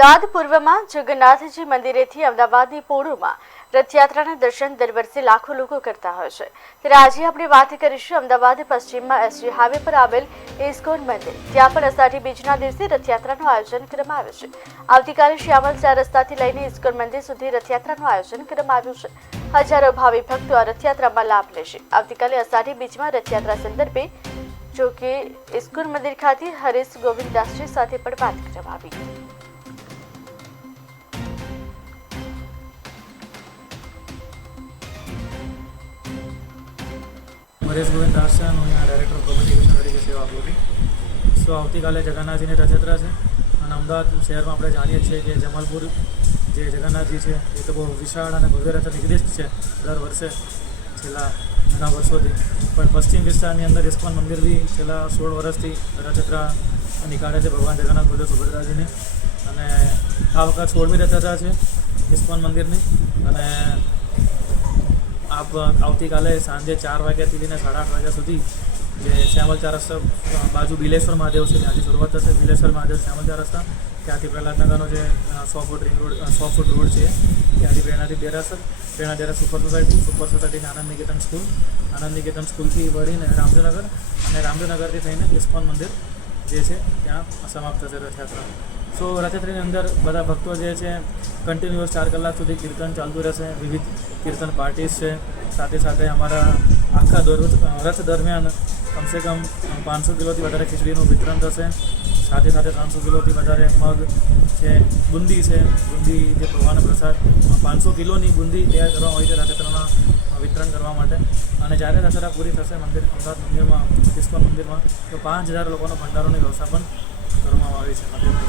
અમદાવાદ પૂર્વમાં જગન્નાથજી મંદિરેથી અમદાવાદની પોળોમાં રથયાત્રાના દર્શન દર વર્ષે લાખો લોકો કરતા હોય છે, ત્યારે આજે આપણે વાત કરીશું અમદાવાદ પશ્ચિમમાં એસજી હાઈવે પર આવેલ ઇસ્કોન મંદિર. ત્યાં પણ અષાઢી બીજના દિવસે રથયાત્રાનું આયોજન કરવામાં આવ્યું છે. આવતીકાલે શ્યામલ 4 રસ્તાથી લઈને ઇસ્કોન મંદિર સુધી રથયાત્રાનું આયોજન કરવામાં આવ્યું છે. હજારો ભાવિ ભક્તો આ રથયાત્રામાં લાભ લેશે. આવતીકાલે અષાઢી બીજમાં રથયાત્રા સંદર્ભે જોકે ઇસ્કોન મંદિર ખાતે હરીશ ગોવિંદાસજી સાથે પણ વાત કરવામાં આવી. હરીશ ગોવિંદાસ છે. હું અહીંયા ડાયરેક્ટર ઓફ કમ્યુનિકેશન તરીકે સેવા આપું છું. સો આવતીકાલે જગન્નાથજીની રથયાત્રા છે અને અમદાવાદ શહેરમાં આપણે જાણીએ છીએ કે જમાલપુર જે જગન્નાથજી છે એ તો બહુ વિશાળ અને ભવ્ય રથ નિર્દેશ છે દર વર્ષે છેલ્લા ઘણા વર્ષોથી. પણ પશ્ચિમ વિસ્તારની અંદર ઇસ્કોન મંદિર બી છેલ્લા 16 વર્ષથી રથયાત્રા નીકાળે છે ભગવાન જગન્નાથ બલદેવ સુભદ્રાજીની. અને આ વખત 16મી રથયાત્રા છે ઇસ્કોન મંદિરની. અને આવતીકાલે સાંજે 4 વાગ્યાથી લઈને 8:30 વાગ્યા સુધી જે શ્યામલ 4 રસ્તા બાજુ બિલેશ્વર મહાદેવ છે ત્યાંથી શરૂઆત થશે. બિલેશ્વર મહાદેવ શ્યામલ 4 રસ્તા, ત્યાંથી પ્રહલાદનગરનો જે 100 foot ring road 100 foot road છે ત્યાંથી પ્રેરણાથી દેરાસર, પ્રેરણા super society Anand Niketan school, Anand Niketan સ્કૂલથી વળીને રામદેવનગર અને રામદેવનગરથી થઈને ઇસ્કોન મંદિર જે છે ત્યાં સમાપ્ત થશે રથયાત્રા. સો રથયાત્રાની અંદર બધા ભક્તો જે છે કન્ટિન્યુઅસ 4 કલાક સુધી કીર્તન ચાલતું રહેશે. વિવિધ કીર્તન પાર્ટીઝ છે. સાથે સાથે અમારા આખા રથ દરમિયાન કમસે કમ 500 કિલોથી વધારે ખીચડીનું વિતરણ થશે. સાથે સાથે 300 કિલોથી વધારે મગ છે, બુંદી છે, બુંદી જે ભગવાન પ્રસાદ 500 કિલોની બુંદી તૈયાર કરવામાં આવી છે રથયાત્રાના વિતરણ કરવા માટે. અને જ્યારે રથયાત્રા પૂરી થશે અમદાવાદ મંદિરમાં, ઇસ્કોન મંદિરમાં, તો 5000 લોકોનો ભંડારોની વ્યવસ્થા પણ કરવામાં આવી છે મંદિર